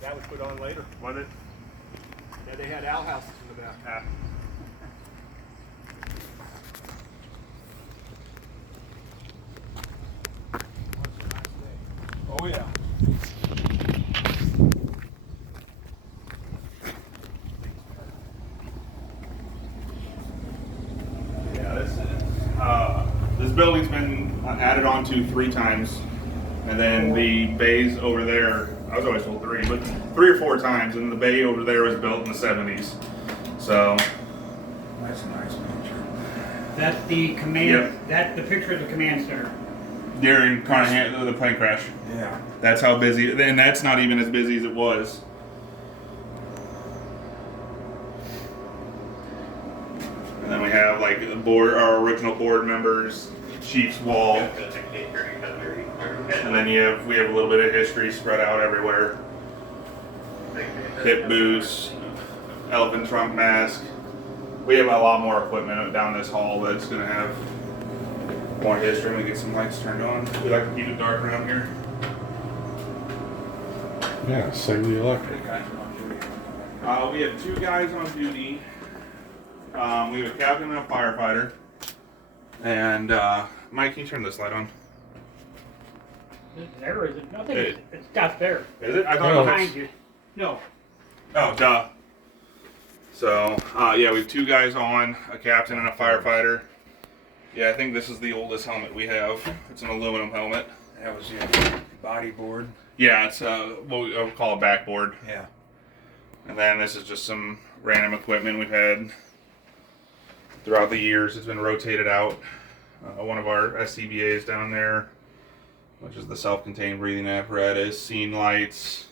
That was put on later. Was it? Yeah, they had outhouses in the back. Yeah. Oh yeah. Yeah, this building's been added on to 3 times, and then the bays over there, I was always told 3, but 3 or 4 times, and the bay over there was built in the 70s. So That's a nice picture. That's the command. Yep. That's the picture of the command center. during the plane crash, Yeah. that's how busy, and that's not even as busy as it was. And then we have like the board, our original board members, Chief's wall, and then we have a little bit of history spread out everywhere. Hip boots, elephant trunk mask. We have a lot more equipment down this hall that's going to have more history. We get some lights turned on. We like to keep it dark around here. Yeah, save the electric. We have 2 guys on duty. We have a captain and a firefighter. And Mike, can you turn this light on? There is it. Nothing. It's got there. Is it? I thought No. it was. Behind you. No. Oh, duh. So, yeah, we have 2 guys on, a captain and a firefighter. Yeah, I think this is the oldest helmet we have. It's an aluminum helmet. That was your bodyboard. Yeah, it's what we would call a backboard. Yeah. And then this is just some random equipment we've had throughout the years. It's been rotated out. One of our SCBAs down there, which is the self-contained breathing apparatus, scene lights.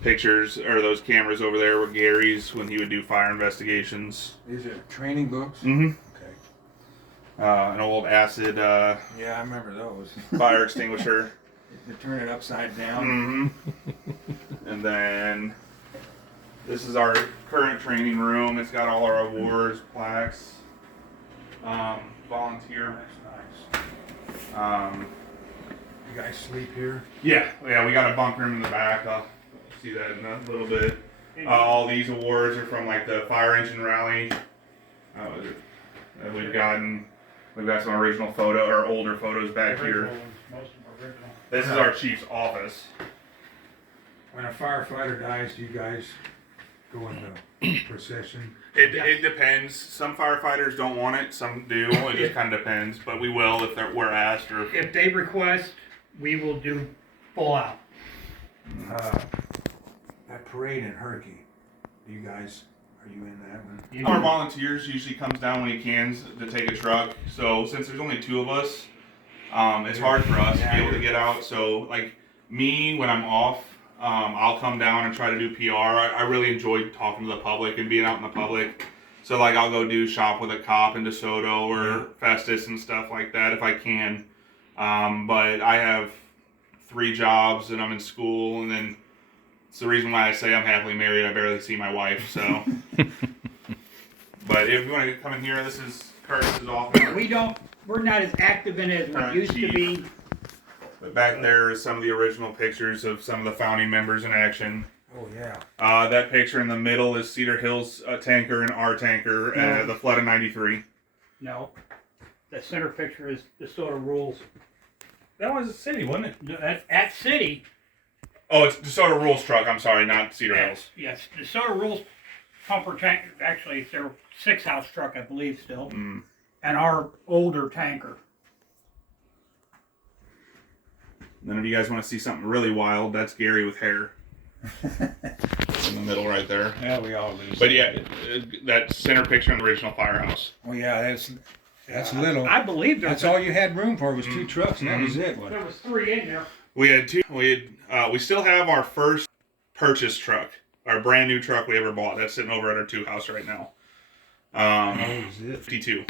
Pictures, or those cameras over there were Gary's when he would do fire investigations. These are training books? Mm-hmm. Okay. An old acid Yeah, I remember those. fire extinguisher. You turn it upside down. Mm-hmm. And then this is our current training room. It's got all our awards, plaques, volunteer. That's nice. You guys sleep here? Yeah, we got a bunk room in the back. I'll see that in a little bit. All these awards are from like the fire engine rally. We've got some original older photos back here. Most of them original. This is our chief's office. When a firefighter dies, do you guys go into procession? It depends. Some firefighters don't want it. Some do. It just kind of depends. But we will if we're asked. Or If they request, we will do full out. That parade in Herky, are you in that one? our volunteers usually comes down when he can to take a truck. So since there's only 2 of us, it's hard for us to be able to get out. So like me, when I'm off, I'll come down and try to do PR. I really enjoy talking to the public and being out in the public. So like I'll go do shop with a cop in DeSoto or Festus and stuff like that if I can. But I have 3 jobs and I'm in school, and then it's the reason why I say I'm happily married. I barely see my wife, so. But if you want to come in here, this is Curtis's office. We're not as active in it as we used to be. But back there is some of the original pictures of some of the founding members in action. Oh, yeah. That picture in the middle is Cedar Hills tanker and our tanker, the flood of '93. No. The center picture is DeSoto Rules. That was a city, wasn't it? No, that's at City. Oh, it's DeSoto Rules truck. I'm sorry, not Cedar Hills. Yes, DeSoto Rules pumper tank. Actually, it's their 6-house truck, I believe, still. Mm. And our older tanker. Then if you guys want to see something really wild, that's Gary with hair. In the middle right there. Yeah, we all lose. But yeah, that center picture in the original firehouse. Oh, yeah, that's little. I believe That's all you had room for was 2 trucks, and that was it. there was 3 in there. We had 2. We still have our first purchase truck, our brand new truck we ever bought. That's sitting over at our 2 house right now. How old is it? 52,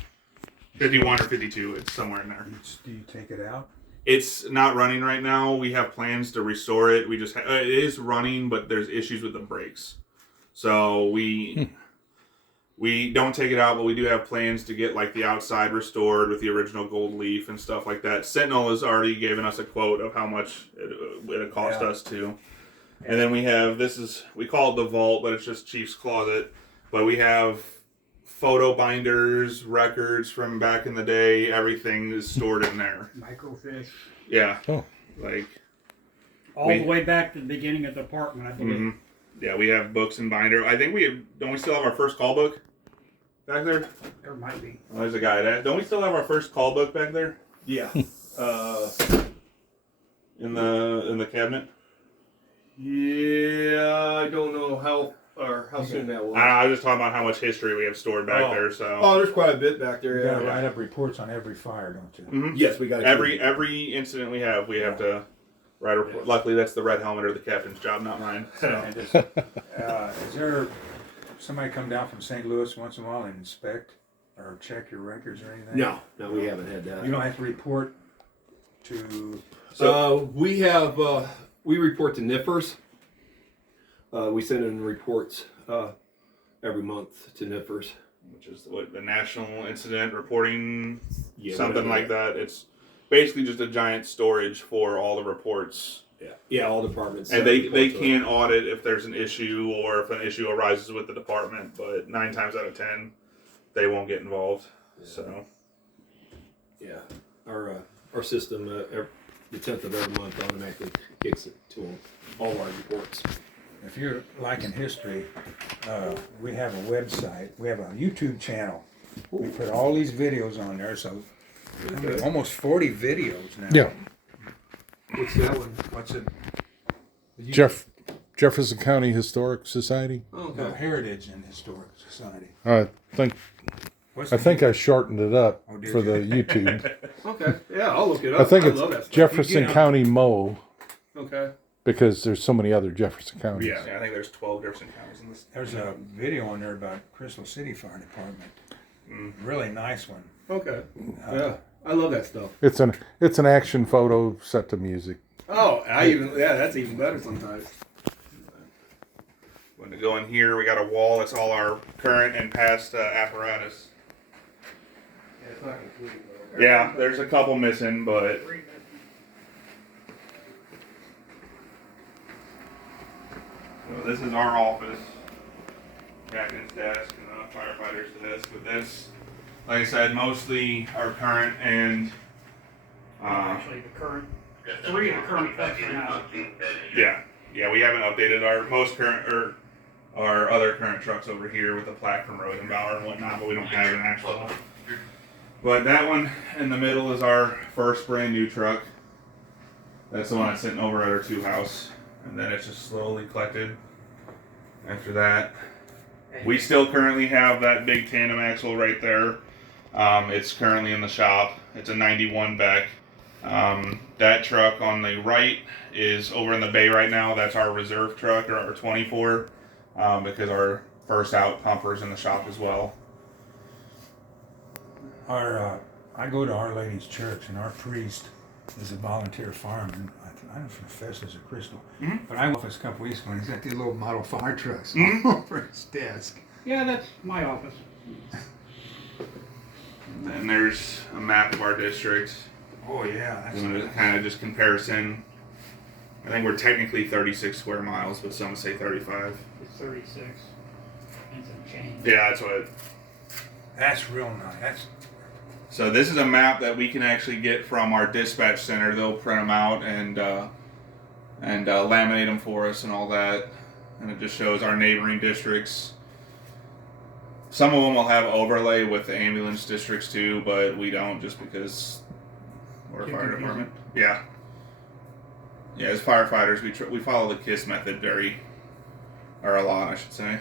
51 or 52. It's somewhere in there. Do you take it out? It's not running right now. We have plans to restore it. We just it is running, but there's issues with the brakes. So we don't take it out, but we do have plans to get like the outside restored with the original gold leaf and stuff like that. Sentinel has already given us a quote of how much it cost us to. And then we have, we call it the vault, but it's just Chief's Closet. But we have photo binders, records from back in the day. Everything is stored in there. Microfiche. Yeah. Oh. Like. All the way back to the beginning of the apartment, I believe. Mm-hmm. Yeah, we have books and binder. I think don't we still have our first call book back there? There might be. Oh, there's a guy there. Don't we still have our first call book back there? Yeah. In the cabinet? Yeah, I don't know how soon that was. I was just talking about how much history we have stored back there. So. Oh, there's quite a bit back there. You Yeah. gotta write up reports on every fire, don't you? Mm-hmm. Yes, we got Every incident we have to write a report. Luckily, that's the red helmet or the captain's job, not mine. So. And is there somebody come down from St. Louis once in a while and inspect or check your records or anything? No, we haven't had that. You don't have to report to. We have we report to NIFRS. We send in reports every month to NIFRS, which is the National Incident Reporting, whatever. something like that. It's basically just a giant storage for all the reports. Yeah, all departments. And they can audit if there's an issue or if an issue arises with the department, but 9 times out of 10, they won't get involved. So. Yeah, our system the 10th of every month automatically kicks it to them, all our reports. If you're liking history, we have a website. We have a YouTube channel. We put all these videos on there, so almost 40 videos now. Yeah. What's that one? What's it? Jefferson County Historic Society. Oh, No, okay. Heritage and Historic Society. I think I shortened it up Oh, did for you? the YouTube. Okay. Yeah, I'll look it up. I think love that it's stuff. Jefferson County Mo Okay. because there's so many other Jefferson counties. Yeah, I think there's 12 Jefferson counties in this. There's a video on there about Crystal City Fire Department. Really nice one. Okay. Yeah, I love that stuff. It's an action photo set to music. Oh, that's even better sometimes. When to go in here, we got a wall. That's all our current and past apparatus. Yeah, it's not complete though. Yeah, there's a couple missing, but so this is our office. Captain's desk and the firefighter's desk. With this, like I said, mostly our current and Actually, the current, 3 of the current trucks are now. yeah, we haven't updated our most current or our other current trucks over here with the plaque from Rosenbauer and whatnot, but we don't have an actual one. But that one in the middle is our first brand new truck. That's the one that's sitting over at our 2 house. And then it's just slowly collected after that. We still currently have that big tandem axle right there. It's currently in the shop. It's a 91 Beck. That truck on the right is over in the bay right now. That's our reserve truck, or our 24, because our first out pumper's in the shop as well. I go to Our Lady's Church, and our priest is a volunteer fireman. I don't confess as a Crystal, but I went a couple weeks ago, and he's got these little model fire trucks over his desk. Yeah, that's my office. And then there's a map of our district. Oh yeah, that's And kind of just comparison. I think we're technically 36 square miles, but some say 35. It's 36. And some change. Yeah, that's what. that's real nice. So this is a map that we can actually get from our dispatch center. They'll print them out and laminate them for us and all that. And it just shows our neighboring districts. Some of them will have overlay with the ambulance districts too, but we don't just because we're a fire department. Yeah. Yeah, as firefighters, we follow the KISS method or a lot, I should say.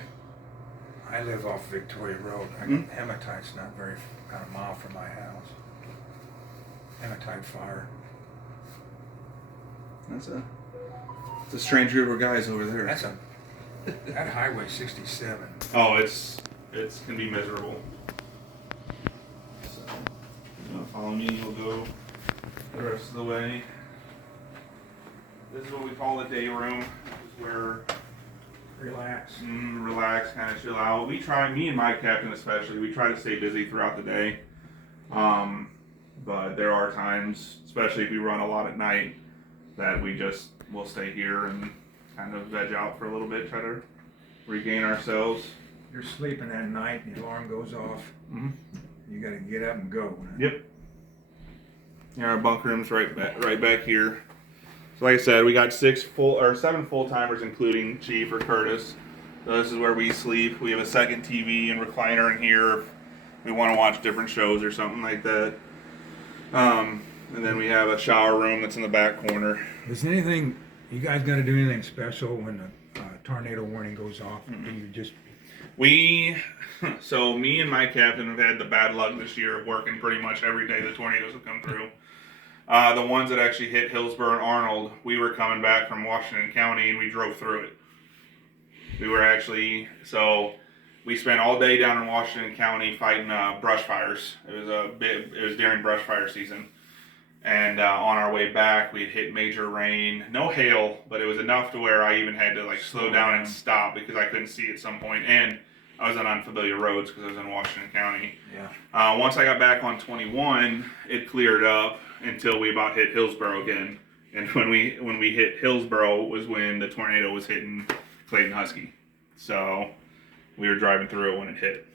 I live off Victoria Road. Hematite's not about a mile from my house. Hematite fire. It's a strange group of guys over there. That Highway 67. Oh, it's can be miserable. So, follow me. You'll go the rest of the way. This is what we call the day room. This is where Relax. relax, kind of chill out. We try, me and my captain especially, we try to stay busy throughout the day. But there are times, especially if we run a lot at night, that we'll stay here and kind of veg out for a little bit, try to regain ourselves. You're sleeping at night and the alarm goes off. Mhm. You got to get up and go. Yep. Yeah, our bunk room's right back here. So like I said, we got 7 full timers, including Chief or Curtis. So this is where we sleep. We have a second TV and recliner in here if we want to watch different shows or something like that. And then we have a shower room that's in the back corner. Is anything, you guys got to do anything special when the tornado warning goes off? Mm-hmm. Do you just, So me and my captain have had the bad luck this year of working pretty much every day the tornadoes have come through. The ones that actually hit Hillsborough and Arnold, we were coming back from Washington County and we drove through it. We spent all day down in Washington County fighting brush fires. It was during brush fire season. And on our way back, we had hit major rain. No hail, but it was enough to where I even had to slow down and stop because I couldn't see at some point. And I was on unfamiliar roads because I was in Washington County. yeah. Once I got back on 21, it cleared up until we about hit Hillsborough again. And when we hit Hillsborough was when the tornado was hitting Clayton Husky. So we were driving through it when it hit.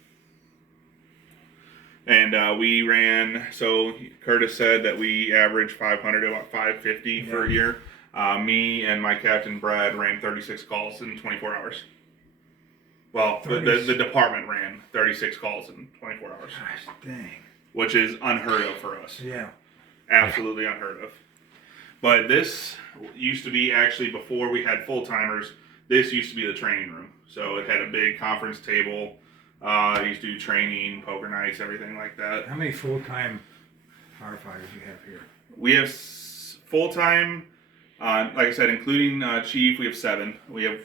And we ran, so Curtis said that we averaged 500 to about 550 for a year. Me and my captain, Brad, ran 36 calls in 24 hours. Well, the department ran 36 calls in 24 hours. Gosh, dang. Which is unheard of for us. Yeah. Absolutely unheard of. But this used to be, actually, before we had full-timers, this used to be the training room. So it had a big conference table. Used to do training, poker nights, everything like that. How many full-time firefighters do you have here? We have full-time, like I said, including chief, we have 7. We have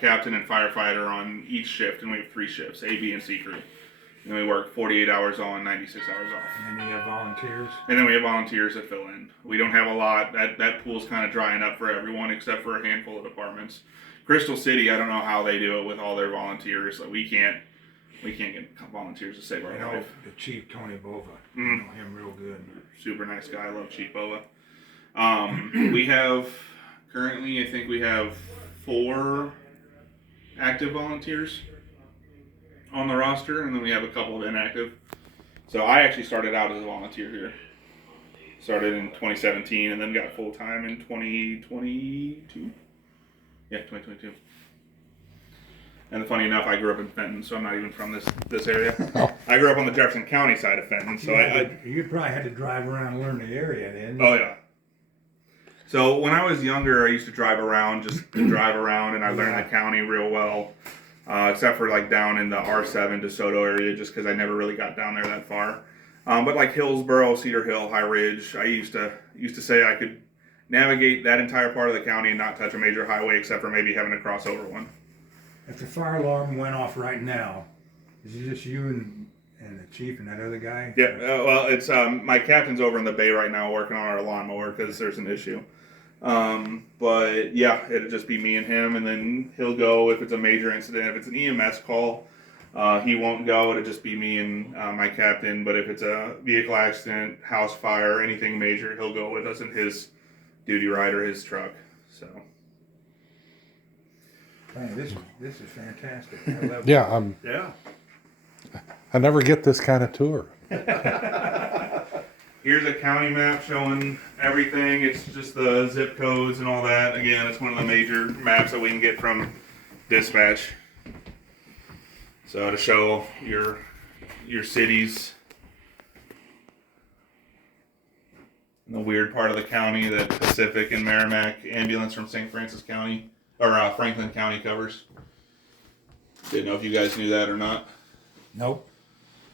captain and firefighter on each shift, and we have 3 shifts, A, B, and C crew. And we work 48 hours on, 96 hours off. And then you have volunteers? And then we have volunteers that fill in. We don't have a lot. That pool's kind of drying up for everyone except for a handful of departments. Crystal City, I don't know how they do it with all their volunteers. We can't get volunteers to save our I know life. the chief, Tony Bova. I know him real good. Super nice guy. I love Chief Bova. We have, currently, I think we have 4 active volunteers on the roster, and then we have a couple of inactive. So I actually started out as a volunteer here. Started in 2017 and then got full-time in 2022. Yeah, 2022. And funny enough, I grew up in Fenton, so I'm not even from this area. I grew up on the Jefferson County side of Fenton, so You probably had to drive around and learn the area then. Oh yeah. So when I was younger, I used to drive around, and I learned the county real well, except for down in the R7 DeSoto area, just because I never really got down there that far. But Hillsborough, Cedar Hill, High Ridge, I used to say I could navigate that entire part of the county and not touch a major highway, except for maybe having to cross over one. If the fire alarm went off right now, is it just you and the chief and that other guy? Yeah, well, it's my captain's over in the bay right now working on our lawnmower because there's an issue. But yeah, it'll just be me and him, and then he'll go if it's a major incident. If it's an EMS call, he won't go. It'll just be me and my captain. But if it's a vehicle accident, house fire, anything major, he'll go with us in his duty ride or his truck. So. Man, this is fantastic. I love Yeah, Yeah. I never get this kind of tour. Here's a county map showing everything. It's just the zip codes and all that. Again, it's one of the major maps that we can get from dispatch. So to show your cities. In the weird part of the county that Pacific and Merrimack ambulance from St. Francis County or Franklin County covers. Didn't know if you guys knew that or not. Nope.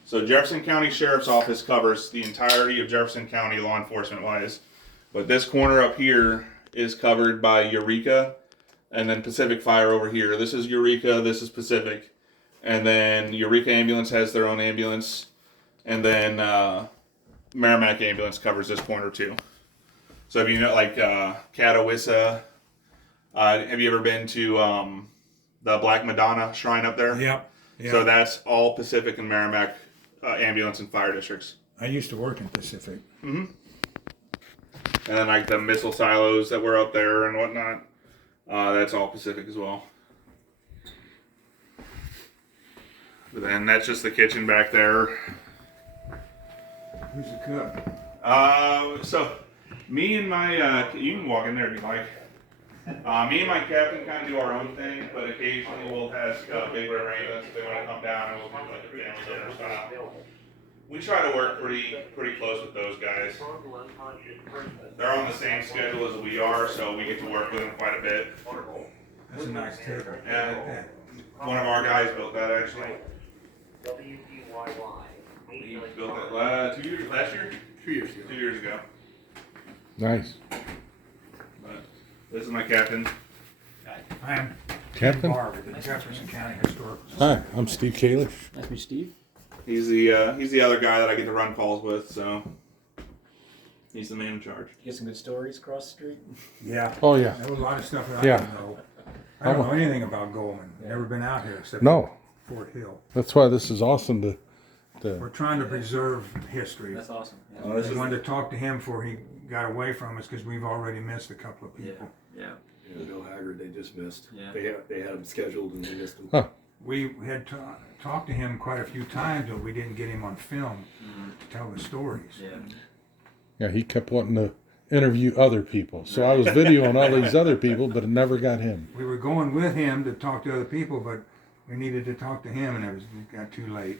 So Jefferson County Sheriff's Office covers the entirety of Jefferson County law enforcement wise. But this corner up here is covered by Eureka and then Pacific Fire over here. This is Eureka, this is Pacific. And then Eureka Ambulance has their own ambulance. And then Merrimack Ambulance covers this corner too. So if you know Catawissa, have you ever been to the Black Madonna shrine up there? Yep. So that's all Pacific and Merrimack ambulance and fire districts. I used to work in Pacific. Mm-hmm. And then the missile silos that were up there and whatnot. That's all Pacific as well. But then that's just the kitchen back there. Who's the cook? So me and my you can walk in there if you like. Me and my captain kind of do our own thing, but occasionally we'll ask big red ravens if they want to come down and we'll do like a family dinner style. We try to work pretty close with those guys. They're on the same schedule as we are, so we get to work with them quite a bit. That's a nice table. And one of our guys built that actually. He built that last year? 2 years ago. 2 years ago. Nice. But this is my captain. I am Captain? Bahr with the Jefferson County Historical Hi, Society. I'm Steve Kalisch. Nice to meet you, Steve. He's the other guy that I get to run calls with, so he's the man in charge. You get some good stories across the street. Yeah. Oh, yeah. There was a lot of stuff that I Yeah. didn't know. I don't know anything about Goldman. Never been out here except No. for Fort Hill. That's why this is awesome to We're trying to preserve history. That's awesome. Yeah. Oh, this We is wanted to talk to him before he got away from us because we've already missed a couple of Yeah. people. Yeah. Yeah, Bill Haggard, they just missed. Yeah. They had him scheduled and they missed him. Huh. We had talked to him quite a few times, but we didn't get him on film to tell the stories. Yeah. Yeah, he kept wanting to interview other people. So I was videoing all these other people, but it never got him. We were going with him to talk to other people, but we needed to talk to him, and it got too late.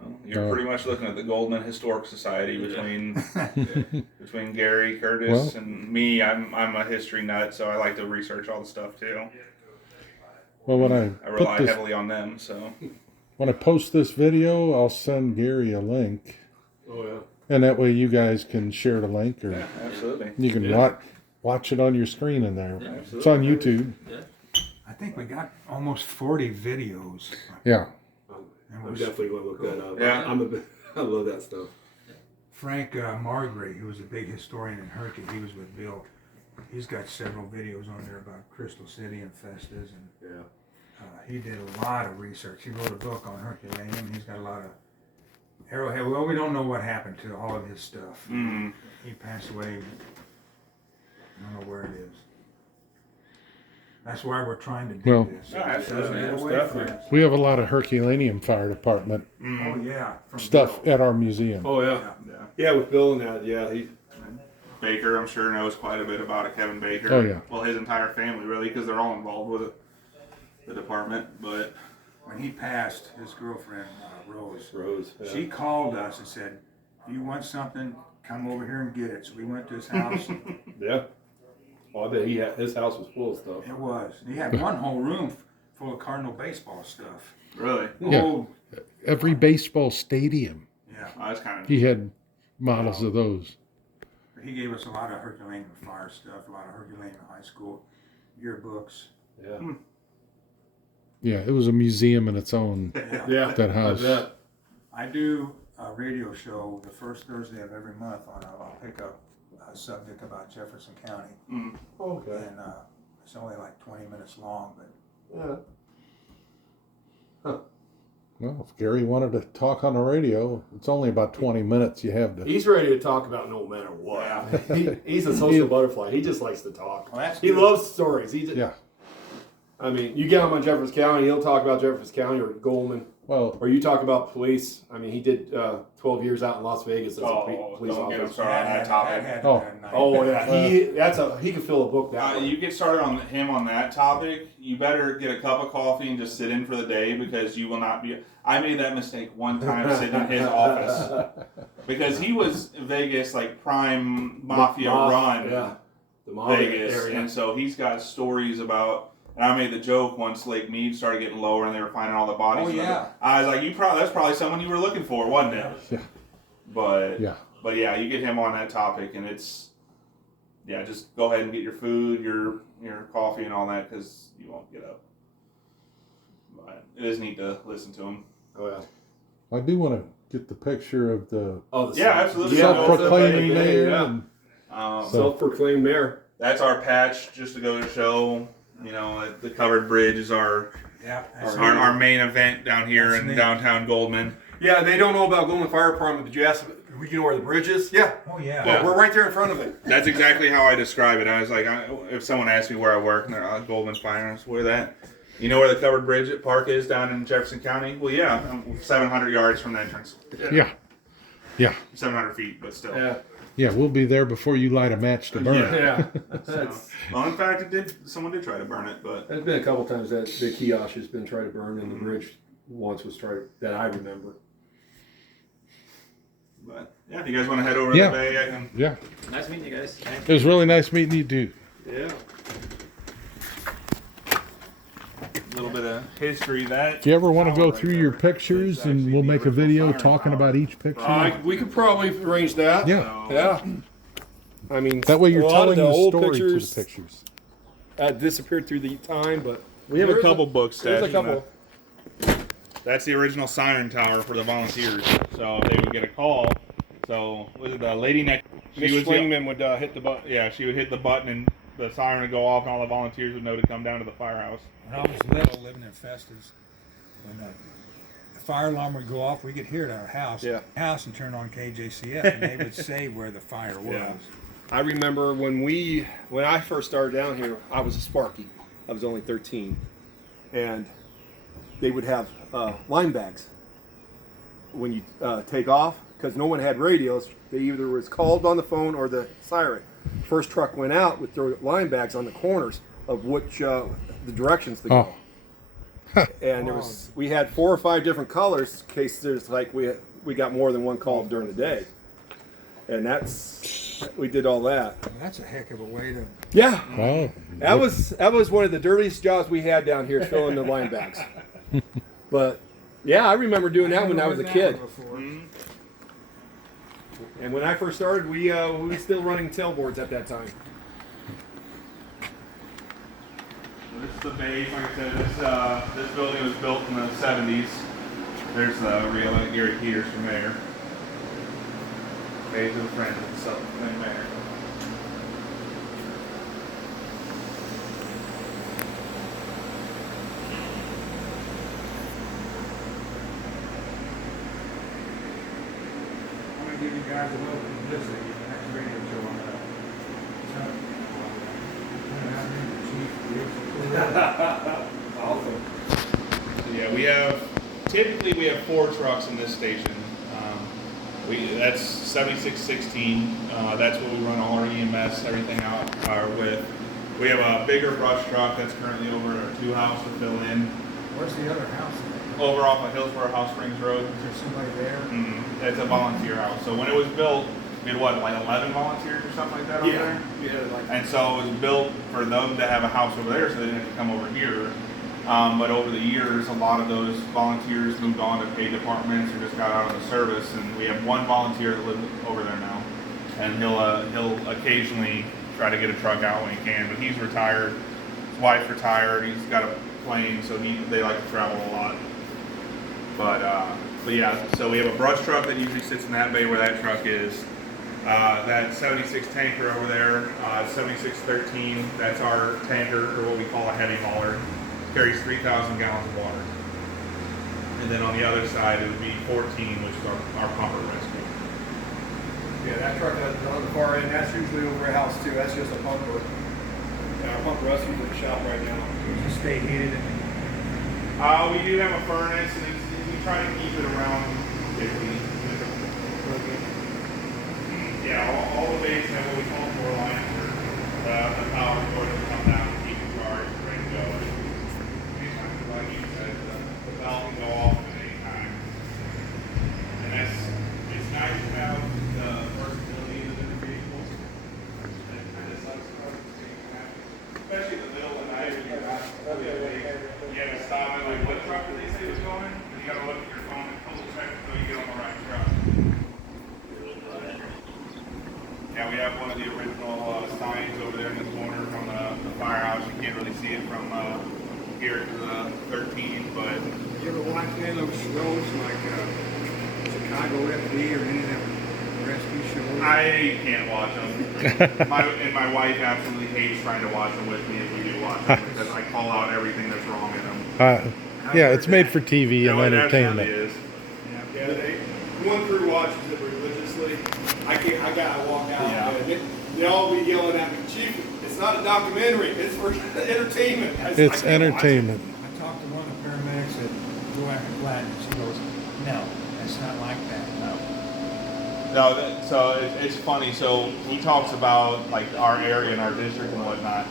Well, you're pretty much looking at the Goldman Historic Society between between Gary, Curtis, Well- and me. I'm a history nut, so I like to research all the stuff too. Well, when I I rely put this, heavily on them. So when I post this video, I'll send Gary a link, Oh yeah. and that way you guys can share the link, or yeah, absolutely. you can watch it on your screen in there. Yeah. It's on YouTube. I think we got almost 40 videos. Yeah. And I'm we're definitely going to look that up. Yeah. I love that stuff. Frank Margray, who was a big historian in Herky, he was with Bill. He's got several videos on there about Crystal City and Festas, and Yeah. he did a lot of research. He wrote a book on Herculaneum. He's got a lot of Arrowhead. Well, we don't know what happened to all of his stuff. Mm. He passed away. I don't know where it is. That's why we're trying to do Well- this. Yeah, absolutely. Get away from it. We have a lot of Herculaneum Fire Department Oh yeah, from stuff Bill. at our museum. Oh yeah. Yeah. Yeah, with Bill and that. Yeah, he. Baker, I'm sure, knows quite a bit about it. Kevin Baker. Oh, yeah. Well, his entire family, really, because they're all involved with the department. But When he passed, his girlfriend Rose, Rose. Yeah. she called us and said, "If you want something, come over here and get it." So we went to his house. Yeah. Oh, I bet his house was full of stuff. It was. He had one whole room full of Cardinal baseball stuff. really, Yeah. Old, Every baseball stadium, yeah. that's kind of he had models of those. He gave us a lot of Herculaneum Fire stuff, a lot of Herculaneum High School yearbooks. Yeah. Yeah, it was a museum in its own. Yeah. Yeah. That house. I bet. I do a radio show the first Thursday of every month on I'll pick up a subject about Jefferson County. Okay. And it's only like 20 minutes long, but Yeah. Well, if Gary wanted to talk on the radio, it's only about 20 minutes you have to. He's ready to talk about no matter what. He's a social butterfly. He just likes to talk. well, that's He good. loves stories. He just, Yeah. I mean, you get him on Jefferson County, he'll talk about Jefferson County or Goldman. Well, Or you talk about police. I mean, he did 12 years out in Las Vegas as a police don't get him officer. started on that topic. had Oh. been a night. Oh yeah, he could fill a book that way. You get started on him on that topic, you better get a cup of coffee and just sit in for the day because you will not be. I made that mistake one time sitting in his office because he was Vegas like prime mafia run Yeah, the mafia Vegas, area. and so he's got stories about. And I made the joke once Lake Mead started getting lower and they were finding all the bodies. Oh, yeah. I was like, that's probably someone you were looking for, wasn't it? Yeah. But yeah. But yeah, you get him on that topic, and it's just go ahead and get your food, your coffee, and all that because you won't get up. But it is neat to listen to him. Oh yeah. I do want to get the picture of the Oh, Yeah, absolutely. self-proclaiming Yeah, mayor. yeah. and- Self-proclaimed mayor. That's our patch, just to go to show. You know, the covered bridge is our Yeah, that's our main event down here That's in neat. downtown Goldman. Yeah, they don't know about Goldman Fire Department, but you ask You know where the bridge is? Yeah. Oh yeah. Yeah. We're right there in front of it. That's exactly how I describe it. I was like, if someone asked me where I work, and they're like, Goldman Finance, where that? You know where the covered bridge at Park is down in Jefferson County? Well, yeah, I'm 700 yards from the entrance. Yeah. Yeah. 700 feet, but still. Yeah. Yeah, we'll be there before you light a match to burn. Yeah. So, well, in fact, someone did try to burn it, but There's been a couple times that the kiosk has been tried to burn, and the bridge once was tried that I remember. yeah, if you guys want to head over to Yeah. the bay, I can. Yeah. Nice meeting you guys. Thank It was really nice meeting you too. Yeah. A little bit of history that. If you ever want to go Right through there. your pictures It's and actually we'll the make a original video fire talking tower. about each picture. We could probably arrange that. Yeah. Yeah. I mean, That way you're a lot telling of the old story pictures, to the pictures. disappeared through the time, but We have a there's couple books There's a stashed in couple. That's the original siren tower for the volunteers. So if they would get a call, so was it the lady next? Miss was the- Swingman would hit the button. Yeah, she would hit the button and the siren would go off, and all the volunteers would know to come down to the firehouse. When I was little, living in Festus, when the fire alarm would go off, we could hear it at our house. Yeah. And turn on KJCF, and they would say where the fire was. Yeah. I remember when I first started down here, I was a Sparky. I was only 13, and they would have line bags when you take off because no one had radios. They either was called on the phone or the siren. First truck went out with their line bags on the corners of which the directions to go. Oh. And we had 4 or 5 different colors in case there's like we got more than one call during the day, and we did all that. That's a heck of a way to. Yeah. Oh. That was one of the dirtiest jobs we had down here, filling the line bags. But yeah, I remember doing that when I was a kid. And when I first started, we were still running tailboards at that time. This is the base. Like I said, this building was built in the 70s. There's the real Gary Peters from there. Base of the Friends of the Southern Mayor. I'm going to give you guys a little publicity. Next radio show on that. Awesome. So yeah, typically we have 4 trucks in this station. That's 7616. That's what we run all our EMS, everything out with. We have a bigger brush truck that's currently over at our 2 house to fill in. Where's the other house? Over off of Hillsborough House Springs Road. Is there somebody there? It's a volunteer house. So when it was built, we had like 11 volunteers or something like that over there? And so it was built for them to have a house over there so they didn't have to come over here. But over the years, a lot of those volunteers moved on to paid departments or just got out of the service. And we have one volunteer that lives over there now. And he'll occasionally try to get a truck out when he can. But he's retired. His wife's retired. He's got a plane, so they like to travel a lot. But yeah, so we have a brush truck that usually sits in that bay where that truck is. That 76 tanker over there, 7613, that's our tanker, or what we call a heavy hauler. Carries 3,000 gallons of water. And then on the other side, it would be 14, which is our pumper rescue. Yeah, that truck that's on the far end, that's usually over a house too. That's just a pumper. Yeah, our pumper rescue's in the shop right now. Does it stay heated? We do have a furnace, and we try to keep it around 50. Yeah, all the bays have what we call 4 lines for the power cord to come down and keep it charged, ready to go. Like you said, the valve can go off at any time. And it's nice to have the versatility of the different vehicles. It kind of sucks for us to see what happens. Especially in the middle of the night when you're not you have to stop and like, what truck did they say was going? And you gotta look at your phone and double check until you get on the right truck. Yeah, we have one of the original signs over there in the corner from the firehouse. You can't really see it from here to the 13, but You ever watch any of those shows like Chicago FD or any of them rescue shows? I can't watch them. My wife absolutely hates trying to watch them with me if we do watch them because I call out everything that's wrong in them. Yeah, it's made for TV and No, it absolutely entertainment. is. Yeah, one crew watches it religiously. I walk out Yeah. and they all be yelling at me, Chief, it's not a documentary, it's for entertainment. I said, It's "I can't watch it." entertainment. I talked to one of the paramedics at Go After Gladness. He goes, no, that's not like that. No. No, so it's funny. So he talks about like our area and our district and whatnot.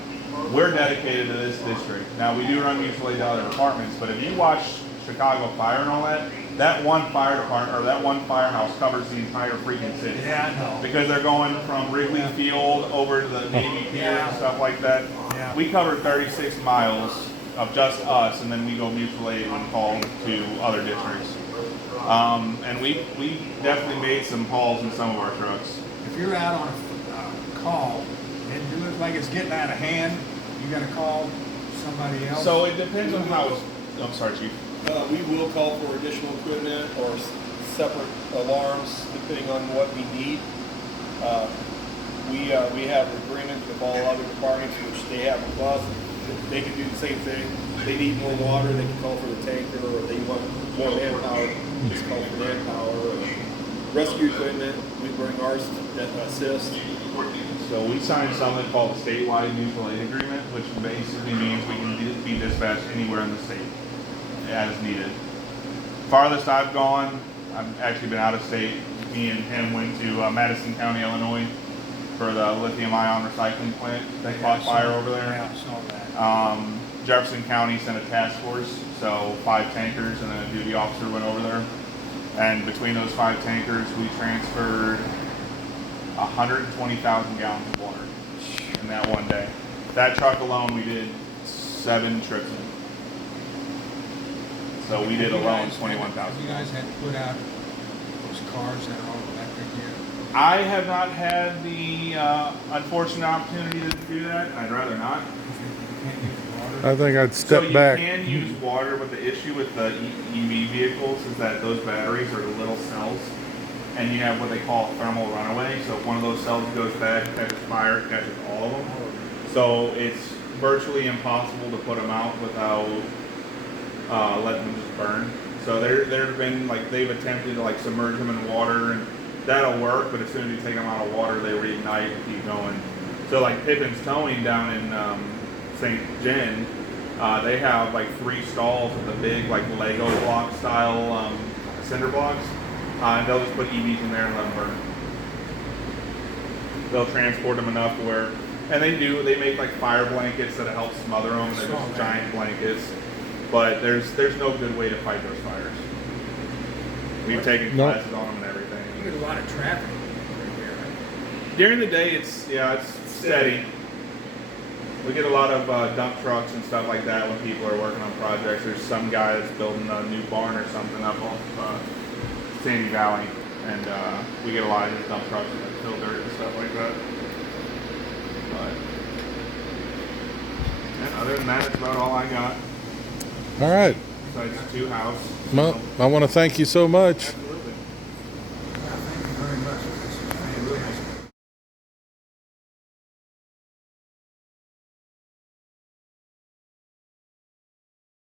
We're dedicated to this district. Now we do run mutual aid to other departments, but if you watch Chicago Fire and all that, that one fire department or that one firehouse covers the entire freaking city. Yeah, I know. Because they're going from Wrigley Field over to the Navy Pier and stuff like that. Yeah. We cover 36 miles of just us, and then we go mutual aid when called to other districts. And we definitely made some hauls in some of our trucks. If you're out on a call and it looks like it's getting out of hand, you got to call somebody else. So it depends on how it's. I'm sorry, Chief. We will call for additional equipment or separate alarms depending on what we need. We have agreements with all other departments, which they have with us. They can do the same thing. They need more water, they can call for the tanker, or they want more manpower, just call for manpower. Rescue equipment, we bring ours to assist. So we signed something called a statewide mutual aid agreement, which basically means we can be dispatched anywhere in the state as needed. Farthest I've gone, I've actually been out of state. Me and him went to Madison County, Illinois for the lithium-ion recycling plant that caught fire over there. Yeah, I saw that. Jefferson County sent a task force, so 5 tankers and a duty officer went over there. And between those 5 tankers, we transferred 120,000 gallons of water in that one day. That truck alone, we did 7 trips in. So we did alone 21,000. You guys had to put out those cars that are all electric here. I have not had the unfortunate opportunity to do that. I'd rather not. You can't use water. I think I'd step so back. You can use water, but the issue with the EV vehicles is that those batteries are little cells, and you have what they call a thermal runaway. So if one of those cells goes bad, catches fire, it catches all of them. So it's virtually impossible to put them out without letting them just burn. So there have been like they've attempted to like submerge them in water, and that'll work. But as soon as you take them out of water, they reignite and keep going. So like Pippin's Towing down in St. Jen, they have like 3 stalls with the big like Lego block style cinder blocks, and they'll just put EVs in there and let them burn. They'll transport them enough to where, and they make like fire blankets that help smother them. They're just giant blankets, but there's no good way to fight those fires. We've taken classes on them and everything. You get a lot of traffic right here, right? During the day, it's steady. We get a lot of dump trucks and stuff like that when people are working on projects. There's some guy that's building a new barn or something up off Sandy Valley, and we get a lot of his dump trucks that fill dirt and stuff like that. But yeah, other than that, that's about all I got. All right. Besides 2 houses. Well, I want to thank you so much.